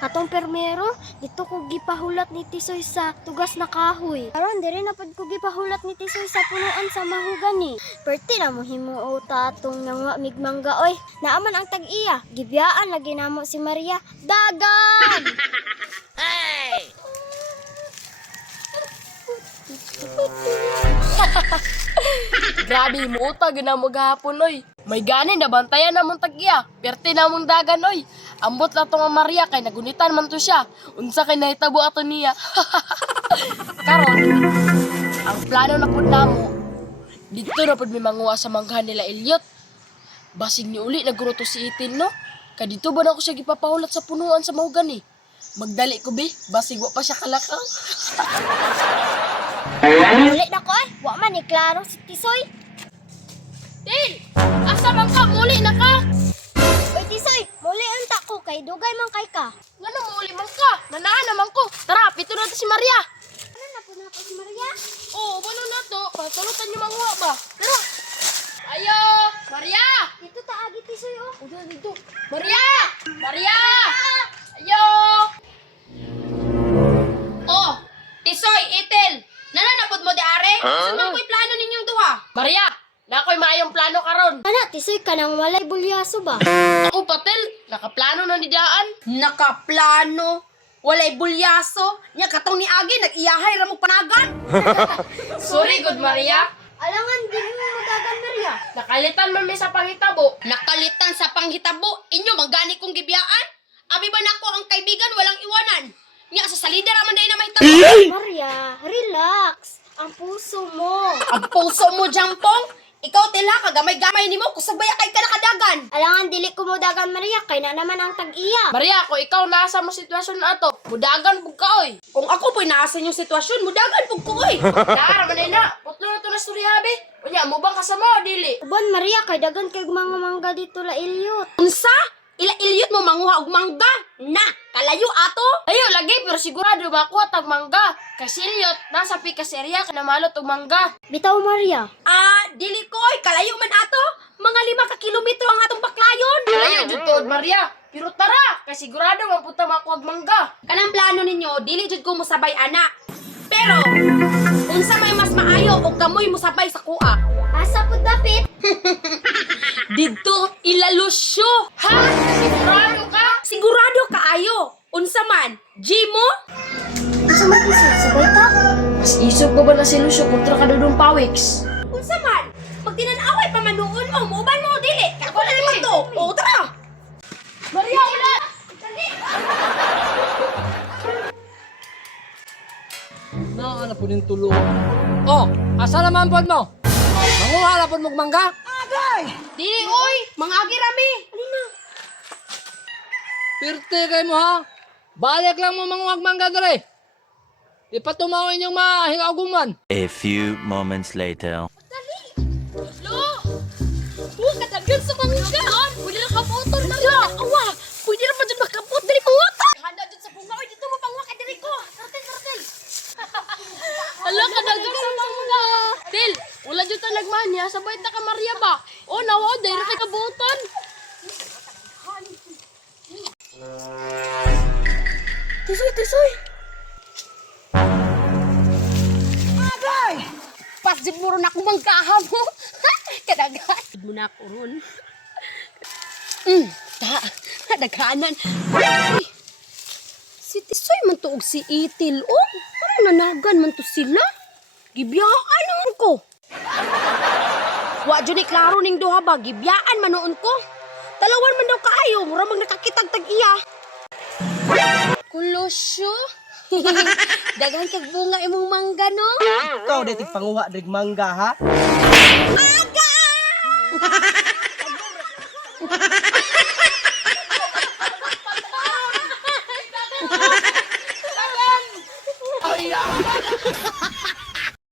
Atong permero, dito ko gipahulat ni Tisoy sa tugas na kahoy. Aron diri na pud ko gipahulat ni Tisoy sa punuan sa mahugani. Perti na mo himuot atong nangwa migmangga oy. Naaman ang tag-iya, gibiyaan lagi namo si Maria. Dagan! Grabe mo uta gina mo gahapon oy. May gani na bantayan namon tag-iya. Perti namong dagan oy. Ambot na tong Maria kay nagunitan man to siya. Unsa kay nahitabo ato niya. Karon, ang plano na pud namo dito na pud may manguha sa manggahan nila Elliot. Basig ni uli naguruto si Itin no. Kay dito ba na ako siya gipapahulat sa punuan sa mahugani. Magdali ko bi, basig wa pa siya kalakaw. Muli na ko wa man ni klaro si Tisoy. Til, asa man ka muli na ka? Oy Tisoy, muli unta ko kay dugay man kay ka. Ngano mo uli man ka? Nanaan naman ko. Tara, pito na to si Maria. Ano na po na po si Maria? Oo, ano na to? Patulutan niyo manguha ba? Tara. Ayo, Maria! Dito ta agi Tisoy oh. Udah dito. Maria! Maria! Ayo! Oh, Tisoy, Itel, nananapod mo di are? Sunod ko'y plano ninyong duha. Maria! Na ako'y maayong plano karon. Ana Tisoy kanang walay bulyaso ba? Ako patel, nakaplano na ni Daan. Nakaplano, walay bulyaso, nya katong ni Agi, nag-iyahay ra mo panagan. Sorry, good Maria. Alangan din mo magagan Maria. Nakalitan man may sa pangitabo. Nakalitan sa panghitabo, inyo manggani kong gibiyaan? Abi ba nako ang kaibigan walang iwanan? Nya sa salida ra man day na mahitabo. Maria, relax. Ang puso mo. Ang puso mo, Jampong. Ikaw tila, kagamay-gamay nimo, kusabaya kay ka nakadagan. Alangan dili ko mo dagan Maria kay na naman ang tag-iya. Maria, kung ikaw nasa mo sitwasyon na ato, mudagan pug ka oy. Kung ako po'y naasan yung sitwasyon, mudagan pug ko eh. Dara man na. Putlo na to na storyabe. Unya mo bang kasama o dili? Uban Maria kay dagan kay mga mangga dito la Ilyot. Unsa? Ila ilyot mo manguha og mangga. Na, kalayo ato. Ayo lagi pero sigurado makuha tag mangga. Kasilyot nasa pikaserya kana malot og mangga. Bitaw Maria. Dili koy, kalayo man ato. Mga 5 ka kilometro ang atong baklayon. Ayo jud tuod Maria. Pero tara, kay sigurado mapunta makuha og mangga. Kanang plano ninyo, dili jud ko musabay ana. Pero unsa may mas maayo og kamoy musabay sa kuha? Asa pud dapit? Didto ilalusyo. Ha? Sigurado ka? Sigurado kaayo. Unsa man? Jimo? Asa man Tisoy sabay ta? Mas isog ko ba na si Lucio kontra ka dudong pawiks? Unsa man? Pag tinan-away pa manuon mo, muuban mo dili. Ako na naman to. O tara. Maria, ulat! Na po din tulong. Oh, asa naman po mo? Manguha na po mo mangga? Dili oy, mangagi rami. Pirte kayo mo ha. Balik lang mo manguhag mangga dere. Ipatumawin yung mahigaguman. A few moments later. Lo! Katagal sa manggaan. Pwede na kamotor na lang. Awa! Pwede na pa dyan makapot. Dili mo wata! Handa dyan sa bunga. Oy, dito mo pangwa ka diri ko. Kartel. Ala ka dagang sa mangga. Til, wala jud ta nagmanya sabay ta ka Maria ba? O nawa diri kay kabuton. Tisoy. Agay! Pasjid mo ron ako mangkaha mo. Kadagat. Mo na ako ron. Daghanan. Ay, si Tisoy man tuog si Itil. Oh, parang nanagan man to sila. Gibiyaan naman ko. Wa dyan ni klaro ning duha ba? Gibiyaan man noon ko. Talawan man daw kaayo. Mura mag nakakitag tag-iya. Kulosyo? Daghan kag bunga imong mangga, no? Ikaw dito panguha dig mangga ha? Aga!